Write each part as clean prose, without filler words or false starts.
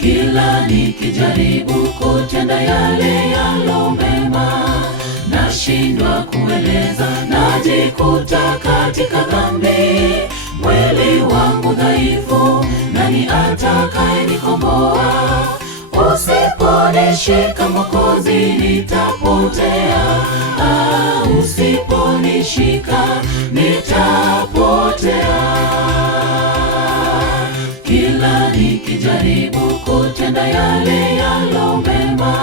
Kila nikijaribu kutenda yale yalo mema, nashindwa kueleza, najikuta katika dhambi. Mwili wangu dhaifu, nani atakayenikomboa? Usiponishika Mwokozi, nitapotea. Usiponishika, nitapotea. Kila nikijaribu kutenda yale yalo mema,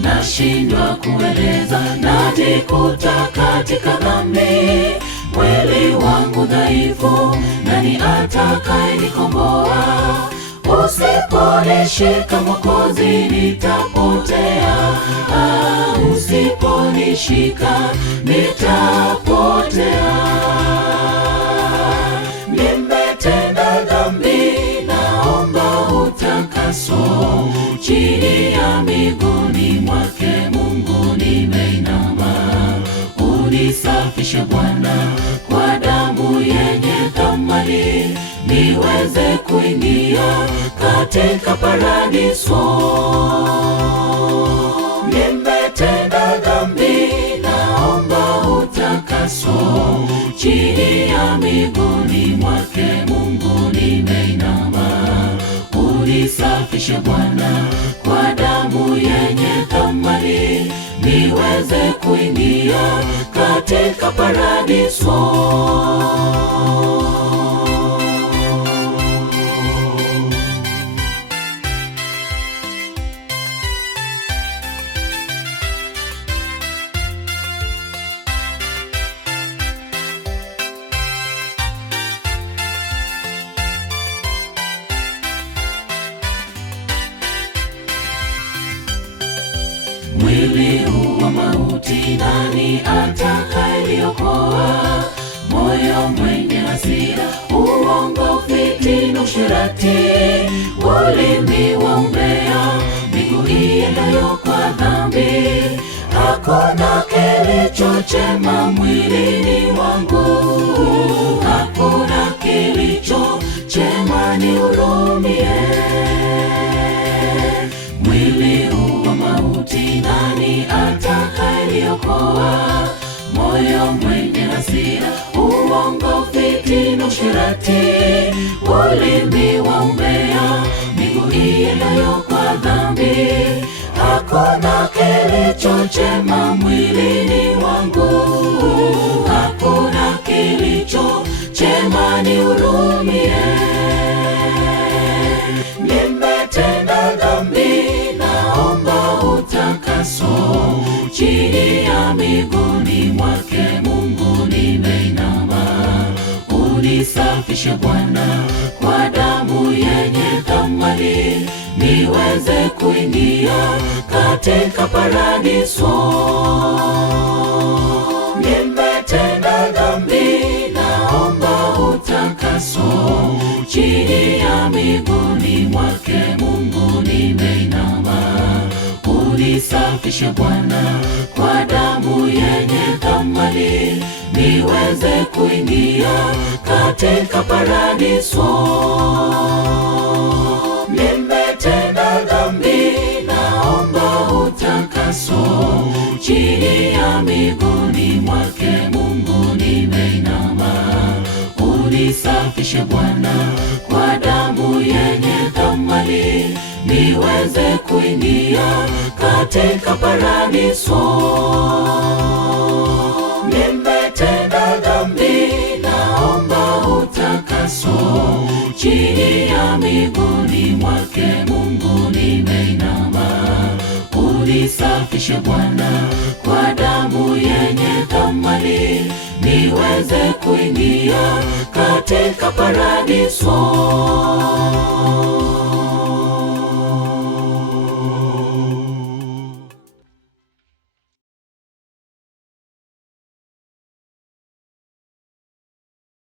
nashindwa kueleza, najikuta katika dhambi. Mwili wangu dhaifu, nani atakayenikomboa? Usiponishika Mwokozi, nitapotea. Usiponishika, nitapotea. Nimetenda dhambi, naomba utakaso. Chini ya miguuni mwake Mungu nimeinama. Unisafishe Bwana kwa damu yenye thamani, niweze kuingia katika paradiso. Nimetenda dhambi, naomba utakaso. Chini ya miguuni mwake Mungu nimeinama. Unisafishe Bwana kwa damu yenye thamani, niweze kuingia katika paradiso. Mwili huu wa mauti, nani atakayeokoa? Moyo mwenye hasira, uongo, fitina, uasherati, ulimi wa umbea, miguu iendayo kwa dhambi. Hakuna kilicho chema mwilini wangu, hakuna kilicho chema, nihurumie. Mwili huu wa mauti, nani atakayeokoa? Moyo mwenye hasira, uongo, fitina, uasherati, ulimi wa umbea, miguu iendayo kwa dhambi. Hakuna kilicho chema mwilini wangu, hakuna kilicho chema, nihurumie. Nimetenda dhambi, naomba utakaso. Chini ya miguuni mwake Mungu nimeinama. Unisafishe Bwana kwa damu yenye thamani, niweze kuingia katika paradiso. Nimetenda dhambi, naomba utakaso. Chini ya miguuni mwake Mungu nimeinama. Unisafishe Bwana kwa damu yenye thamani, niweze kuingia katika paradiso. Nimetenda dhambi, naomba utakaso. Chini ya miguuni mwake Mungu nimeinama. Unisafishe Bwana kwa damu yenye thamani, niweze kuingia katika paradiso. Nimetenda dhambi, naomba utakaso. Chini ya miguuni mwake Mungu nimeinama. Unisafishe Bwana kwa damu yenye thamani, niweze kuingia katika paradiso.